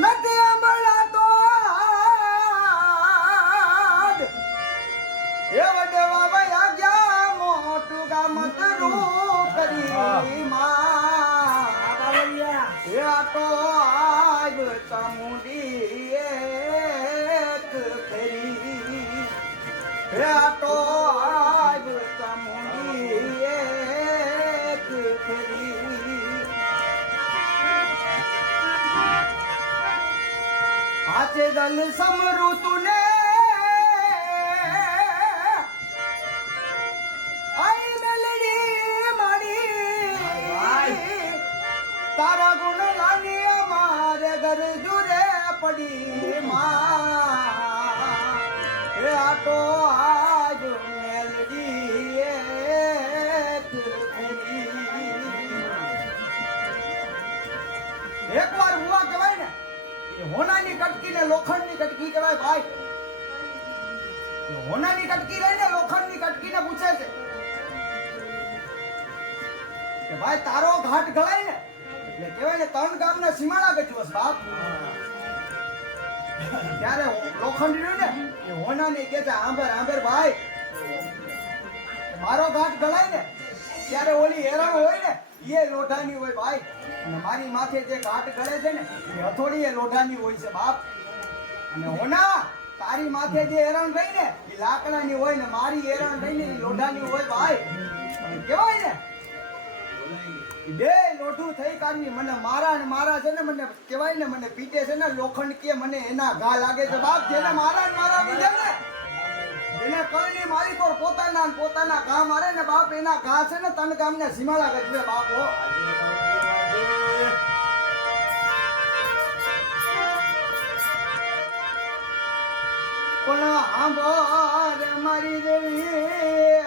નથી અંબળાતો એ વડવા વયા ગયા મોટું ગામ તરું કરી માં એ તો આજ ચામુંડી એક ફેરી એ તો આજ ચામુંડી એક ફેરી આચે દલ સમૃતુને આઈ મેલડી માડી તારા ગુણ લાની અમારે ઘર જુરે પડી માં એ આટો આજ મેલડી એક વાર હુઆ કહેવાય ને હોનાની કટકી ને લોખંડની કટકી કહેવાય ભાઈ. હોનાની કટકી રહીને લોખંડની કટકીને પૂછે છે કે ભાઈ તારો ઘાટ ગળાય ને એટલે કહેવાય ને ત્રણ ગામના સીમાડા ગજવસ બાપ. ત્યારે લોખંડી રહ્યું ને એ હોનાને કહે છે આંબર ભાઈ મારો ઘાટ ગળાય ને ત્યારે ઓલી હેરાન હોય ને એ લોઢાની હોય ભાઈ અને મારી માથે જે ઘાટ ગળે છે ને એ હથોડી એ લોઢાની હોય છે બાપ. અને હોના તારી માથે જે હેરાન રહી ને એ લાકડાની હોય ને મારી હેરાન રહી ને એ લોઢાની હોય ભાઈ. કેવાય ને બે લોઢું થઈ કાઢી મને મારા છે ને મને કેવાય ને મને પીટે છે ને લોખંડ કે મને એના ઘા લાગે છે બાપ. જેને મારા બીજા ને એને કઈ નહીં મારી પર પોતાના ઘા મારે ને બાપ એના ઘા છે ને તન ગામને સીમાડા ગજવે બાપો. પણ આંબર મારી દેવી